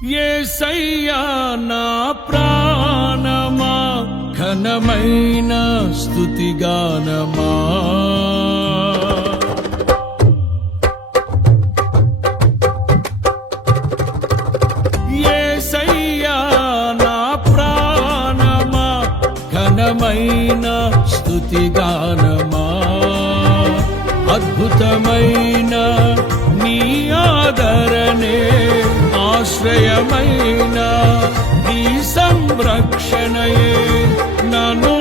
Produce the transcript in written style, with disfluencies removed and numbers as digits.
యేసయ్యా నా ప్రాణమా ఘనమైన స్తుతిగానమా యేసయ్యా నా ప్రాణమా ఘనమైన స్తుతిగానమా అద్భుతమైన నీ ఆదరణే ఆశ్రయమైన నీ సంరక్షణయే నన్ను